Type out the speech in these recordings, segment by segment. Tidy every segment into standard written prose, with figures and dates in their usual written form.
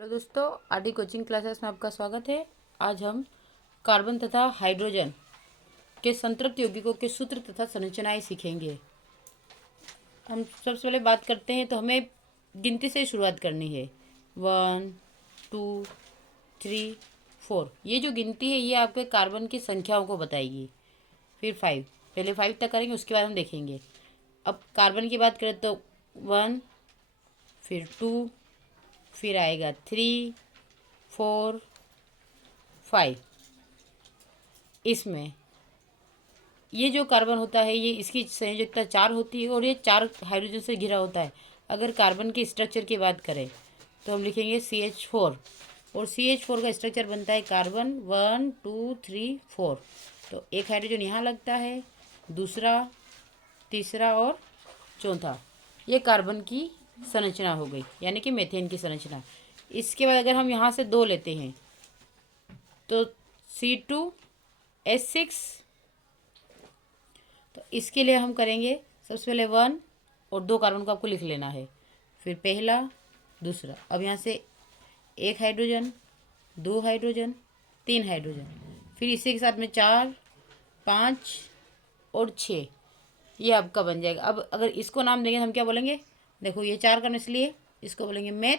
Hello दोस्तों, RD coaching classes में आपका स्वागत है। आज हम कार्बन तथा हाइड्रोजन के संतृप्त यौगिकों के सूत्र तथा संरचनाएं सीखेंगे। हम सबसे पहले बात करते हैं तो हमें गिनती से शुरुआत करनी है। 1 2 3 4। ये जो गिनती है ये आपके कार्बन की संख्याओं को बताएगी। फिर 5, पहले 5 तक करेंगे, उसके बाद हम देखेंगे। अब कार्बन की बात करें तो 1, फिर 2, फिर आएगा 3 4 5। इसमें ये जो कार्बन होता है ये इसकी संयोजकता 4 होती है और ये 4 हाइड्रोजन से घिरा होता है। अगर कार्बन के स्ट्रक्चर की बात करें तो हम लिखेंगे CH4 और CH4 का स्ट्रक्चर बनता है कार्बन 1 2 3 4। तो एक हाइड्रोजन यहाँ लगता है, दूसरा, तीसरा और चौथा। ये कार्बन की संरचना हो गई, यानी कि मीथेन की संरचना। इसके बाद अगर हम यहाँ से 2 लेते हैं तो C2H6। तो इसके लिए हम करेंगे सबसे पहले 1 और 2 कार्बन को आपको लिख लेना है, फिर पहला, दूसरा। अब यहाँ से 1 हाइड्रोजन, 2 हाइड्रोजन, 3 हाइड्रोजन, फिर इसी के साथ में 4 5 और 6। ये आपका बन जाएगा। अब अगर इसको नाम देंगे हम क्या बोलेंगे? देखो ये 4 करने इसलिए इसको बोलेंगे मेथ,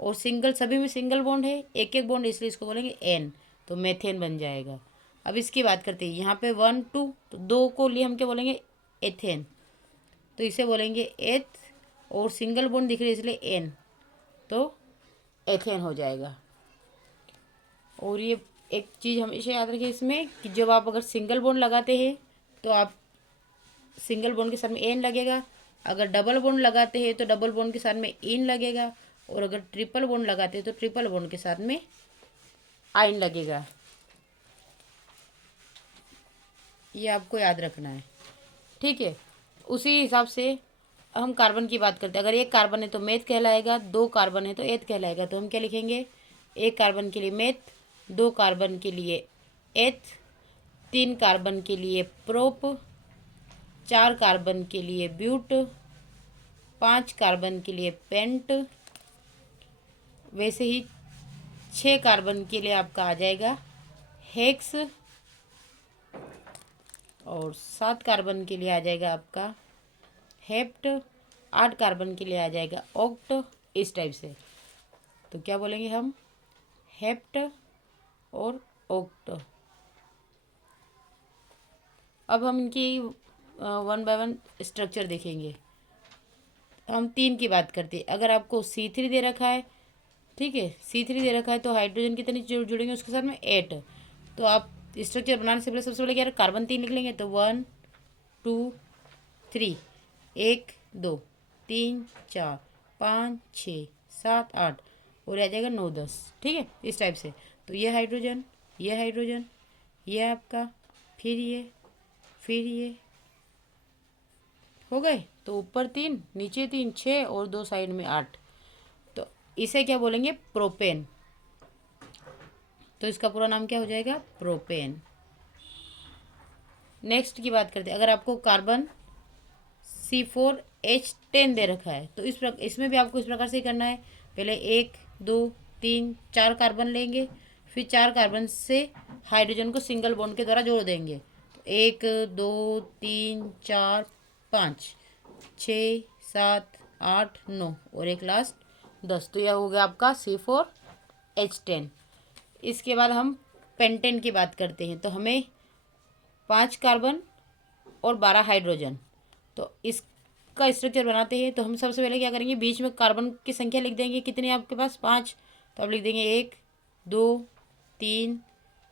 और सिंगल, सभी में सिंगल बॉन्ड है, एक एक बॉन्ड, इसलिए इसको बोलेंगे एन। तो मेथेन बन जाएगा। अब इसकी बात करते हैं, यहाँ पे 1 2, तो 2 को लिए हम क्या बोलेंगे? एथेन। तो इसे बोलेंगे एथ, और सिंगल बॉन्ड दिख रही है इसलिए एन, तो एथेन हो जाएगा। और ये एक चीज़ हमेशा याद रखिए इसमें कि जब आप अगर सिंगल बॉन्ड लगाते हैं तो आप सिंगल बॉन्ड के साथ में एन लगेगा, अगर डबल बॉन्ड लगाते हैं तो डबल बॉन्ड के साथ में इन लगेगा, और अगर ट्रिपल बॉन्ड लगाते हैं तो ट्रिपल बॉन्ड के साथ में आइन लगेगा। ये आपको याद रखना है, ठीक है। उसी हिसाब से हम कार्बन की बात करते हैं। अगर एक कार्बन है तो मेथ कहलाएगा, 2 कार्बन है तो एथ कहलाएगा। तो हम क्या लिखेंगे? 1 कार्बन के लिए मेथ, 2 कार्बन के लिए एथ, 3 कार्बन के लिए प्रोप, 4 कार्बन के लिए ब्यूट, 5 कार्बन के लिए पेंट। वैसे ही 6 कार्बन के लिए आपका आ जाएगा हेक्स, और 7 कार्बन के लिए आ जाएगा आपका हेप्ट, 8 कार्बन के लिए आ जाएगा ऑक्ट। इस टाइप से तो क्या बोलेंगे हम? हेप्ट और ऑक्ट। अब हम इनकी 1 बाय 1 स्ट्रक्चर देखेंगे। हम 3 की बात करते हैं। अगर आपको C3 दे रखा है, ठीक है, C3 दे रखा है तो हाइड्रोजन कितने जुड़ेंगे उसके साथ में? 8। तो आप स्ट्रक्चर बनाने से पहले सबसे पहले क्या कार्बन 3 लिख लेंगे। तो 1 2 3, 1 2 3 4 5 6 7 8, और आ जाएगा 9 10, ठीक है, इस टाइप से। तो ये हाइड्रोजन, ये हाइड्रोजन, ये आपका, फिर ये हो गए। तो ऊपर 3, नीचे 3, 6 और 2 साइड में 8। तो इसे क्या बोलेंगे? प्रोपेन। तो इसका पूरा नाम क्या हो जाएगा? प्रोपेन। नेक्स्ट की बात करते हैं। अगर आपको कार्बन C4H10 दे रखा है तो इसमें भी आपको इस प्रकार से ही करना है। पहले 1 2 3 4 कार्बन लेंगे, फिर 4 कार्बन से हाइड्रोजन को सिंगल बॉन्ड के द्वारा जोड़ देंगे। तो 1 2 3 4 5 6 7 8 9 और एक लास्ट 10। तो यह हो गया आपका C4H10। इसके बाद हम पेंटेन की बात करते हैं। तो हमें 5 कार्बन और 12 हाइड्रोजन। तो इसका स्ट्रक्चर बनाते हैं तो हम सबसे पहले क्या करेंगे? बीच में कार्बन की संख्या लिख देंगे। कितने आपके पास? 5। तो आप लिख देंगे 1 2 3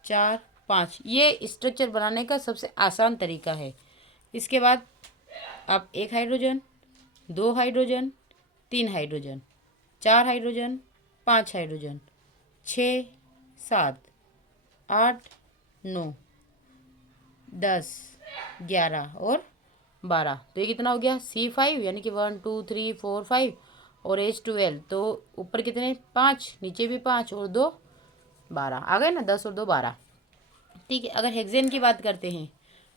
4 5। ये स्ट्रक्चर बनाने का सबसे आसान तरीका है। इसके बाद आप 1 hydrogen, 2 hydrogen, 3 hydrogen, 4 hydrogen, 5 hydrogen, 6 7 8 9 10 11 और 12। तो ये कितना हो गया? C5, यानी कि 1 2 3 4 5, और H12। तो ऊपर कितने? 5, नीचे भी 5 और 2 12 आ गए ना, 10 और 2 12, ठीक है। अगर हेक्सेन की बात करते हैं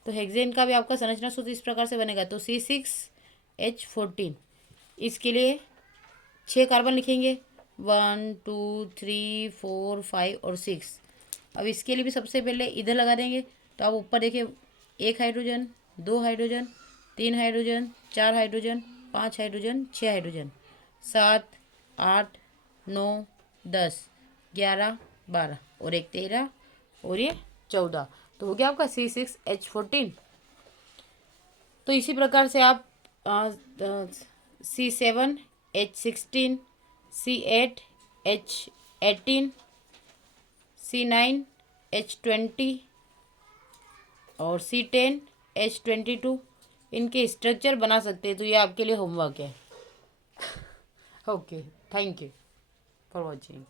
तो हेक्सेन का भी आपका संरचना सूत्र इस प्रकार से बनेगा। तो C6H14, इसके लिए 6 कार्बन लिखेंगे, 1 2 3 4 5 और 6। अब इसके लिए भी सबसे पहले इधर लगा देंगे। तो आप ऊपर देखिए, एक हाइड्रोजन, दो हाइड्रोजन, तीन हाइड्रोजन, चार हाइड्रोजन, पाँच हाइड्रोजन, छः हाइड्रोजन, 7 8 9 10 11 12 और एक 13 और ये 14। तो हो गया आपका C6H14। तो इसी प्रकार से आप C7H16, C8H18, C9H20 और C10H22 इनके स्ट्रक्चर बना सकते हैं। तो ये आपके लिए होमवर्क है। Okay, thank you for watching.